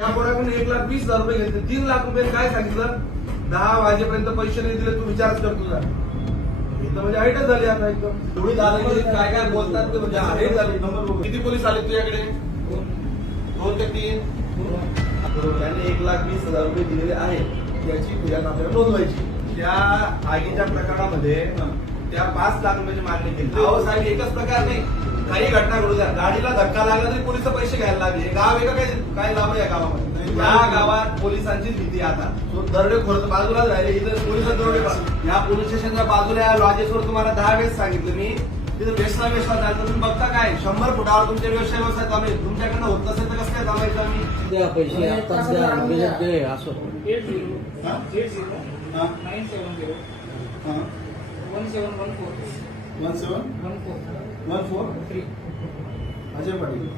या पोराकडून एक लाख वीस हजार रुपये घेतले. तीन लाख रुपये काय सांगितलं? दहा वाजेपर्यंत पैसे नाही दिले तू विचारच कर तुझा इथं म्हणजे हाईटच झाली आता एकदम. थोडी दादागिरी काय काय बोलतात ते म्हणजे हाईट झाली. नंबर. किती पोलीस आले तुझ्याकडे? दोन. ते तीन? त्याने एक लाख वीस हजार रुपये दिलेले आहेत. याची तुझ्या नात्याला नोंदवायची. त्या आगीच्या प्रकरणामध्ये त्या पाच लाख रुपयाची मागणी केली. साहेब एकच प्रकार नाही. काही घटना घडू द्या. गाडीला धक्का लागला तरी पोलीस पैसे घ्यायला लागले. हे गाव आहे का काय काय लाभ या गावामध्ये. या गावात पोलिसांचीच भीती आता. तो दरडे खोरत बाजूलाच राहिले. इथं पोलीस दरडे या पोलीस स्टेशनच्या बाजूला या लॉजेसवर तुम्हाला दहा वेळेस सांगितलं मी. तिथं व्यसना व्यसना झालं तर तुम्ही बघता काय? शंभर फुटावर तुमचे व्यवसाय व्यवसाय थांबेल तुमच्याकडनं होत नसेल तर कसं काय थांबायचं आम्ही? द्या पैसे. आत्ताच द्या. लगेच दे. असं. Eight zero? एट झिरो हा. Nine seven zero. हा. One seven one four. One seven one four. One four three Ajay Patil.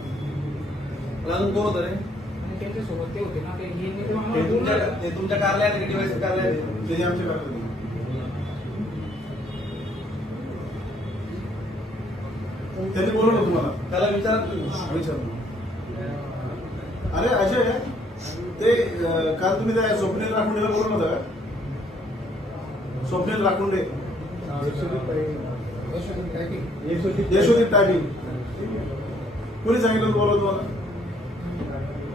अजून कोण होतं रे? आणि त्यांच्यासोबत ते होते ना ते हे ते तुमच्या. ते तुमच्या कार्यालयात आहे, डिवाइस कार्यालयात आहे. ते आमच्या काकाचे. त्यांनी बोलवलं तुम्हाला त्याला विचारा तुम्ही. विचारलं अरे अजय ते अं, काल तुम्ही त्या स्वप्नील राखुंडेला बोलवलं होतं का? स्वप्नील राखुंडे. यशोदीप टाटी कोणी सांगितलं बोलवलं तुम्हाला?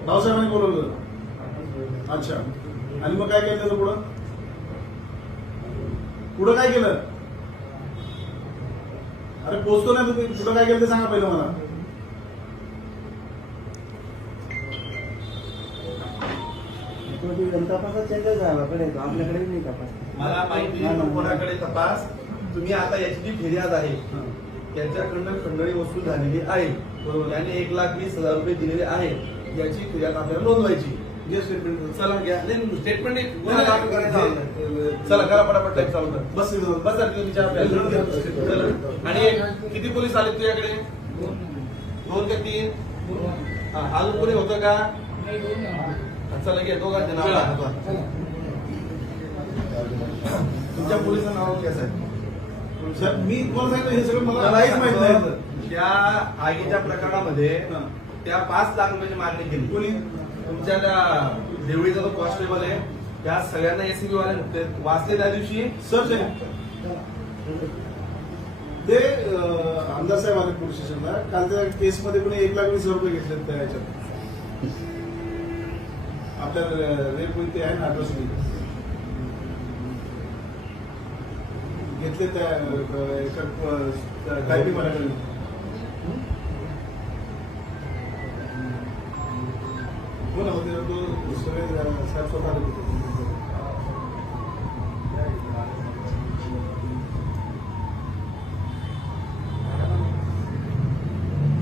भाऊसाहेबांनी बोलवलं अच्छा. आणि मग काय केलं त्याचं पुढं? पुढं काय केलं? अरे पोचतो नाही तुम्ही पुढं काय केलं ते सांगा पहिलं मला. तपासात त्यांच्याच गावाकडे येतो आपल्याकडे नाही तपास. मला माहिती. कोणाकडे तपास? तुम्ही आता याची जी फिर्याद आहे त्यांच्याकडनं खंडणी वसूल झालेली आहे बरोबर त्याने एक लाख वीस हजार रुपये दिलेले आहे याची फिर्याद आपल्याला नोंदवायची जे स्टेटमेंट चला घ्या स्टेटमेंट. चला करा पटापट टाईप चालू कर बस. बस झाली तुमच्या. आणि किती पोलीस आले तुझ्याकडे दोन दोन ते तीन. हा, अजून कोणी होतं का. चला घे दोघांचे नाव. तुमच्या पोलिसांचं नाव काय साहेब साहेब, मी तुम्हाला सांगितलं? हे सगळं मला काहीच माहीत नाही त्या आगीच्या प्रकरणामध्ये. त्या पाच लाख रुपयाची मागणी केली. कोणी? तुमच्या त्या देवळीचा जो कॉन्स्टेबल आहे त्या सगळ्यांना एसीबी वाले वाचले त्या दिवशी? सर ते आमदार साहेब आले पोलीस स्टेशनला काल त्या केसमध्ये कोणी एक लाख वीस हजार रुपये घेतले त्या ह्याच्यात आपल्या रेप ते आहे ना घेतले त्या टायपिंग होते म्हणजे तो सगळे साहेब स्वतः होते.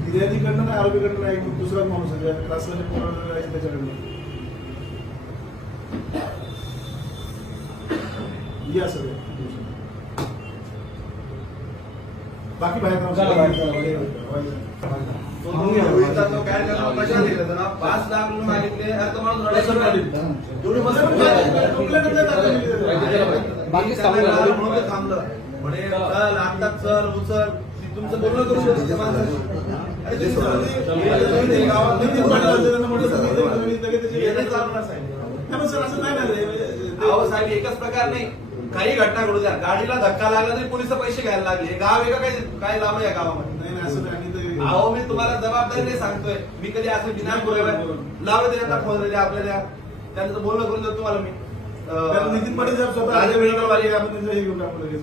फिर्यादीकडनं नाही आरोपीकडनं नाही दुसराच माणूस आहे ज्या क्लासला पोराला त्याच्याकडनं. या सगळ्या बाकी बाहेर काम चला, बाहेर चला, तो जो देवळीचा जो काय करणार कशा दिला होता ना पाच लाख रुपये मागितले बाकी म्हणून थांबलं. म्हणे चल आत्ताच चल उचल. ती तुमचं बोलणं करू तुम्ही गावात म्हटलं सर असं नाही ना रे. अहो साहेब एकच प्रकार नाही. काही घटना घडू द्या. गाडीला धक्का लागला तरी पोलीस पैसे घ्यायला लागले. गाव आहे का काय काय लाभ या गावामध्ये. नाही नाही असं नाही. आणि ते- अहो मी तुम्हाला जबाबदारी नाही सांगतोय. मी कधी असं बिना लावलं तरी आता फोन दिले आपल्याला. त्यांचं बोलणं करून देतो तुम्हाला मी. अं, नितीन पाटील साहेब स्वतः राजे वेणूगोपाल आपण त्यांचं हे घेऊन टाकू लगेच.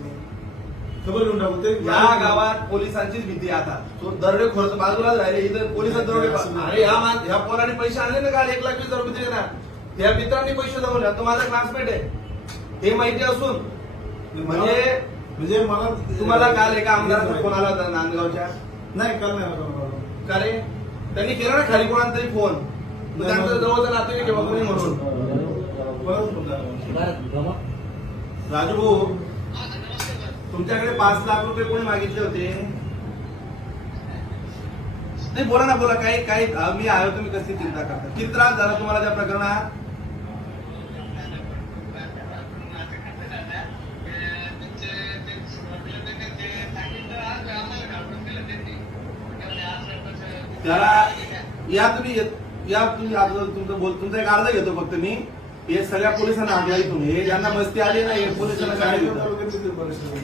खबर घेऊन टाकू. ते या गावात पोलिसांचीच भीती आहे आता. तो दरडे खोरत बाजूलाच राहिले. इथं पोलिसात दरोडे अरे ह्या ह्या पोराने पैसे आणले ना काल एक लाख वीस हजार रुपये दिले ना त्या मित्रांनी पैसे जमवले. तो माझा क्लासमेट आहे. हे माहिती असून म्हणजे म्हणजे मला तुम्हाला काल एका आमदाराचा फोन आला होता नांदगावच्या. नाही काल नाही. का रे? त्यांनी केला ना खाली कोणाला तरी फोन त्यांचं जवळचा नातेवाईक आहे बा कोणी म्हणून? राजू भाऊ तुमच्याकडे पाच लाख रुपये कोणी मागितले होते? नाही बोला ना बोला. काही काही मी आहे तुम्ही कसली चिंता करता? किती त्रास झाला तुम्हाला त्या प्रकरणात? या तुम्ही या तुम्ही आता तुमचं बोल तुमचा एक अर्ज घेतो फक्त मी. हे सगळ्या पोलिसांना हाकला इथून हे ज्यांना मस्ती आली नाही हे पोलिसांना काय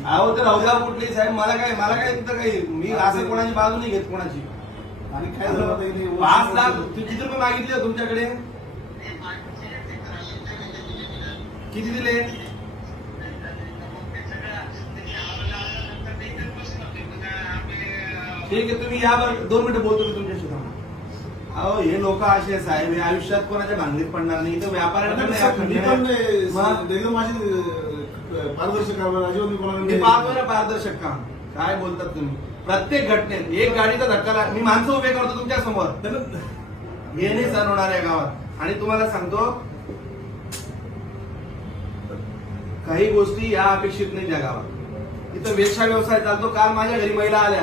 अहो तर अवघा कुठली साहेब? मला काय मला काय तिथं काही मी असं कोणाची बाजू नाही घेत कोणाची. आणि काय झालं? पाच लाख तू किती रुपये मागितले तुमच्याकडे? किती दिले? ठीक आहे तुम्ही यावर दोन मिनिटं बोलतो मी तुमच्याशी. अहो हे लोक असे साहेब हे आयुष्यात कोणाच्या भांगडीत पडणार नाही. इथं व्यापाऱ्यांना नाही मी पण अखंड- मग? एकदम माझी अं, पारदर्शक कारभार अजिबात मी कोणाला मी पाहतोय ना पारदर्शक काम. काय बोलतात तुम्ही? प्रत्येक घटनेत एक गाडीचा धक्का लाग मी माणसं उभे करतो तुमच्यासमोर. हे नाही सण होणार या गावात. आणि तुम्हाला सांगतो काही गोष्टी या अपेक्षित नाही त्या गावात. इथं वेश्या व्यवसाय चालतो. काल माझ्या घरी महिला आल्या.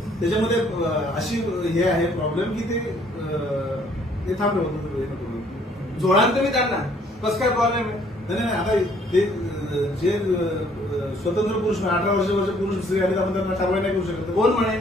त्याच्यामध्ये अशी हे आहे प्रॉब्लेम की ते थांबलं. जोडान तुम्ही त्यांना. कसं काय प्रॉब्लेम आहे? नाही नाही आता ते जे स्वतंत्र पुरुष अठरा वर्षावरचे पुरुष स्त्री आले आपण त्यांना कारवाई नाही करू शकत. कोण म्हणे?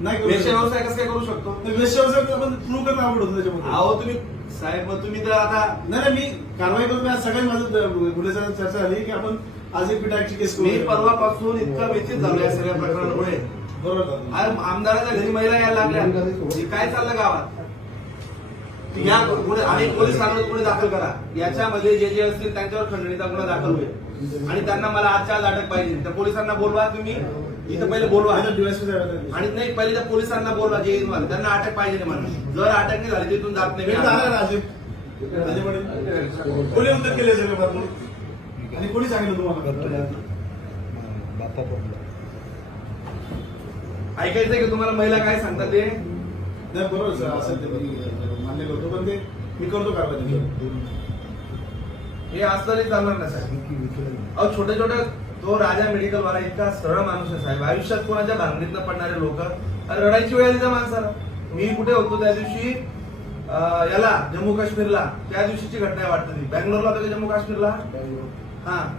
नाही. व्यवसाय कसं काय करू शकतो? व्यवसाय आपण प्रूव्ह करणं आवड होतं त्याच्यामध्ये. अहो तुम्ही साहेब मग तुम्ही तर आता नाही नाही मी कारवाई करून आज सगळ्यांनी माझं गुन्ह्याचा चर्चा झाली की आपण आज एक पिटाची केस मी परवापासून इतका व्यथित झालो या सगळ्या प्रकरणामुळे. बरोबर. आमदाराच्या घरी महिला यायला लागल्या. हे काय चाललं गावात? या गुन्हे आणि पोलीस ठाण्यात गुन्हे दाखल करा. याच्यामध्ये जे जे असतील त्यांच्यावर खंडणीचा गुन्हा दाखल होईल. आणि त्यांना मला आजच्या आज अटक पाहिजे. त्या पोलिसांना बोलवा तुम्ही. इथं पहिले बोलवा. आणि नाही पहिले त्या पोलिसांना बोलवा जे त्यांना अटक पाहिजे मला जर अटक नाही झाली तिथून जात नाही. कोणी उद्योग केले सगळे आणि कोणी सांगितलं तुम्हाला? ऐकायचंय की तुम्हाला? महिला काय सांगतात ते? नाही बरोबर सर. असेल ते मी मान्य करतो पण ते मी करतो कारवाई. त्याच्यावर. हे असलं नाही चालणार ना साहेब? अहो छोटे छोटे तो राजा मेडिकल वाला इतका सरळ माणूस आहे साहेब. आयुष्यात कोणाच्या भांगडीतनं पडणारे लोक? रडायची वेळ आली त्या माणसाला. मी कुठे होतो त्या दिवशी? अं, याला जम्मू काश्मीरला. त्या दिवशीची घटना वाटतं ती. बँगलोरला होतो का जम्मू काश्मीरला? हा.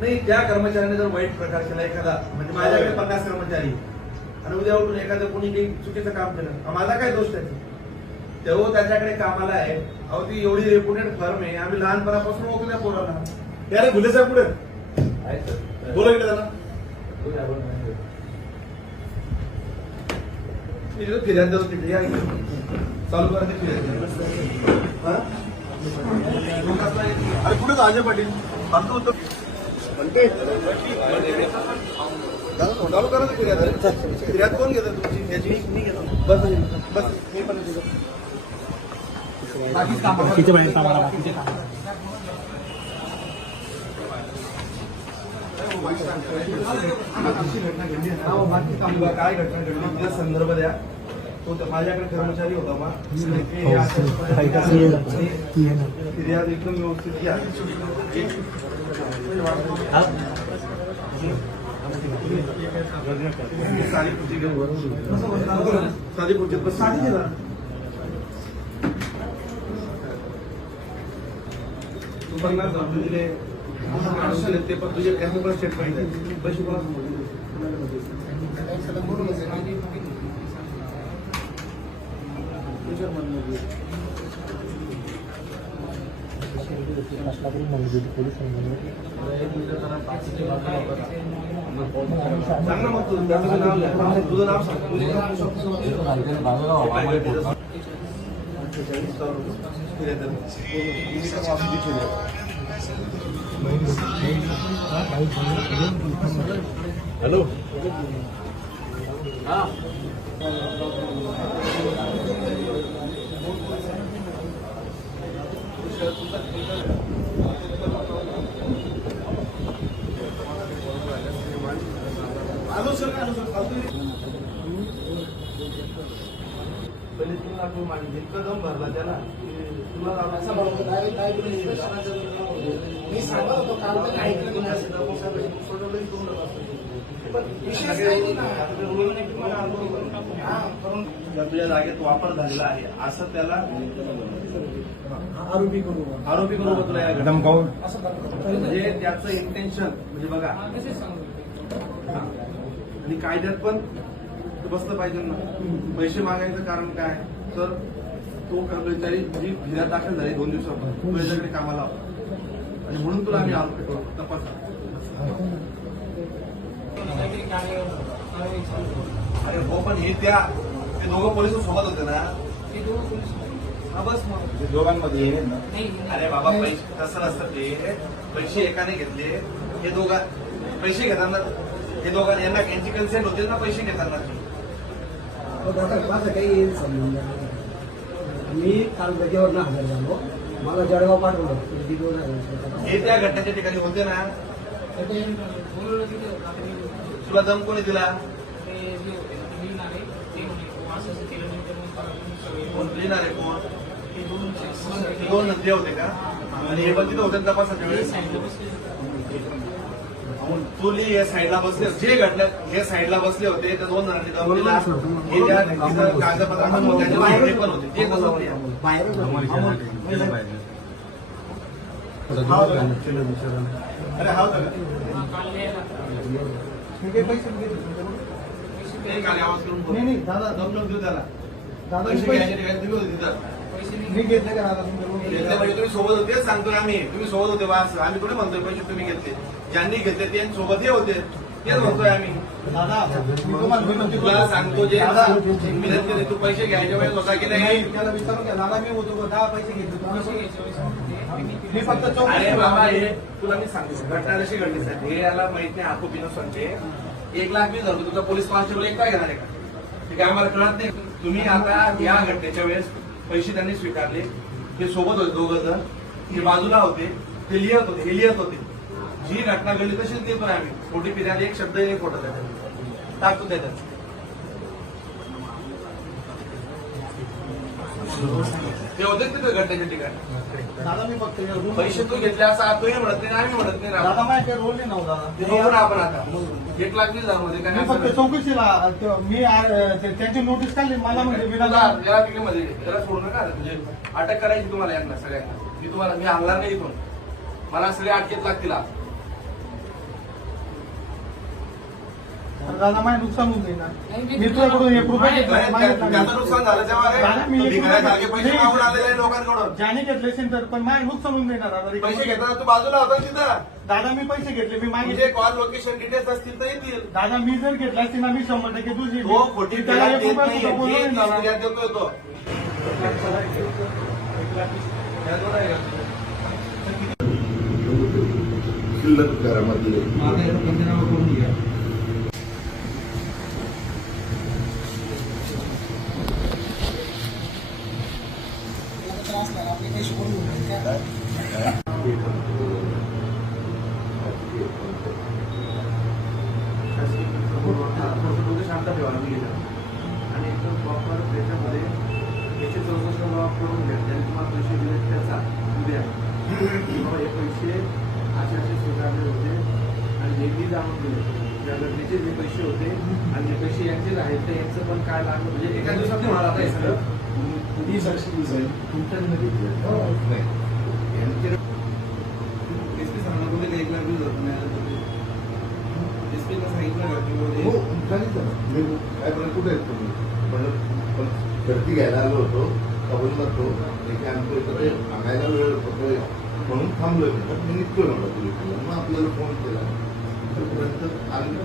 नाही त्या कर्मचाऱ्याने जर वाईट प्रकार केला एखादा म्हणजे माझ्याकडे पन्नास कर्मचारी आणि उद्या उठून एखादं कोणी काही चुकीचं काम केलं माझा काय दोष त्याचा? तेव्हा त्याच्याकडे कामाला आहे. अहो ती एवढी रेप्युटेड फर्म आहे. आम्ही लहानपणापासून ओळखू त्या पोराला. हे अरे गुले साहेब कुठे आहेत? बोला इकडे फिर्याद या इकडे. चालू करा ते फिर्याद हा? अरे कुठे अजय पाटील. बांधतो होतो. चालू करा ते फिर्याद. कोण घेतं तुमची? याची मी घेतो. बस बस मी पण काय घटना घडली? तिचा संदर्भ द्या. तो त्या- माझ्याकडे कर्मचारी होता मग हे अशा फिर्याद एकदम व्यवस्थित घ्या. तू पन्नास हजार रुपये दिले ते पण तुझे त्यांचे पण स्टेटमेंट आहे पैसे कोणाला सांग ना मग तू त्याचं नाव लिहा. तुझं नाव सांग तुझं नाव सांग. हॅलो आलो सर आलो सर फालतू नाही. पहिले तुला तू मान जितकं दम भरला त्याला. मी सांगत होतो काल तर नाही. हा, तुझ्या जागेत वापर झालेला आहे. असं त्याला आरोपी करू आरोपी करू म्हणजे त्याचं इंटेन्शन म्हणजे बघा. हा. आणि कायद्यात पण ते बसलं पाहिजे ना. पैसे मागायचं कारण काय? तर तो कर्मचारी जी फिर्याद दाखल झाली दोन दिवसापूर्वी तो याच्याकडे कामाला होता. आणि म्हणून तुला आम्ही आरोपी करू. तपासा. अरे हो पण हे त्या ते दोघं पोलीस सोबत होते ना? हा बस मग. दोघांमध्ये अरे बाबा पैसे तसं नसतं ते? पैसे एकाने घेतले हे दोघा पैसे घेताना हे दोघांनी यांना यांची कन्सेंट होते ना पैसे घेताना? माझं काही समजून नाही. मी काल जागेवर ना हजर झालो मला जळगाव पाठवलं हे त्या घटनेच्या ठिकाणी होते ना तुला दम कोणी दिला कोण लिहिणार आहे कोण दोन नंदी होते का आणि हे पण तिथे होते ना तपासाच्या वेळेस मग तू लिही या साईडला बसले जे घटनेत हे साईडला बसले होते. त्या दोन जणांनी दम दिला हे त्या तिथं कागदपत्रांमध्ये त्याच्या बाहेर हे पण होते. ते कसं होतो. हा? अरे हा? ते दादा. दम नको देऊ त्याला. दादा पैसे ठिकाणी तुम्ही होते तिथं. मी घेतले का दादा? घेतले म्हणजे तुम्ही सोबत होते सांगतोय आम्ही. तुम्ही सोबत होते वास. आम्ही थोडे म्हणतोय पैसे तुम्ही घेतले. ज्यांनी घेतले ते सोबत हे होते. तेच म्हणतोय आम्ही. मी तुला. सांगतो जे दादा, विनंती केली, तू पैसे घ्यायच्या वेळेस होता की नाही? त्याला विचारून घ्या. दादा मी होतो दहा पैसे घेतले. मी फक्त अरे चौकशी बाबा हे तुला मी सांगतो. घटना कशी घडली साहेब हे याला माहीत नाही आरोपीनं सांगते एक लाख वीस हजार तुझा पोलीस कॉन्स्टेबल एक काय घेणार आहे का? ते काय आम्हाला कळत नाही. तुम्ही आता या घटनेच्या वेळेस पैसे त्यांनी स्वीकारले. ते सोबत होते दोघ जण. ते बाजूला होते. ते लिहत होते हे लिहत होते. जी घटना घडली तशीच देतो आम्ही. खोटी फिर्याद एक शब्द एक खोटं त्याच्यात. टाकतो त्याच्यात. ते होते तिथे घटनेच्या ठिकाणी? मी पैसे तू घेतले असं तुम्ही म्हणत नाही आम्ही म्हणत नाही दादा. माझ्या रोल नाही नव्हता दादा. ते बघू ना आपण आता. लाख वीस हजारमध्ये काय मी फक्त चौकशीला मी त्यांची नोटीस काढली मला म्हणजे त्याला विना याला तिकडे मध्ये त्याला सोडू नका म्हणजे अटक करायची तुम्हाला यांना सगळ्यांना. मी तुम्हाला मी हलणार नाही इथून. मला सगळे अटकेत लागतील आज. दादा माझे नुकसान होऊन जाईल मी तुझ्याकडून एक रुपया घेतला. त्याचं नुकसान झालं. दादा, मी एक पैसे नाही. मागून आलेले आहे लोकांकडून. ज्याने घेतले असेल तर पण माझे नुकसान होऊन जाईल ना दादा पैसे घेताना तू बाजूला होता तिथं. दादा मी पैसे घेतले. मी म्हणजे मागे कॉल लोकेशन डिटेल्स असतील तर येतील. दादा मी जर घेतला असतील ना मी शंभर टक्के तुझी तो खोटी त्याला फिर्याद एक देत रुपया सुद्धा बोललो नाही दादा. फिर्याद देतोय तो. शिल्लक घरामध्ये शांत ठेवा मी आणि एकदम प्रॉपर त्याच्यामध्ये याचे चौकशी जबाब करून घ्या ज्यांनी तुम्हाला पैसे दिले त्याचा उद्या किंवा हे पैसे असे असे स्वीकारले होते आणि हे मी जाणून दिले त्या घटनेचे जे पैसे होते आणि जे पैसे यांचेच आहेत ते यांचं पण काय लागलं? म्हणजे एका दिवसात नाही होणार आता हे सगळं these actually is internally right. कुठे गर्दी घ्यायला आलो होतो कबूल करतो. आमचं एकत्र सांगायला वेळ होतो. म्हणून थांबलोय म्हणतात मी निघतोय म्हणलं तुम्ही. मग आपल्याला फोन केला. तोपर्यंत आम्ही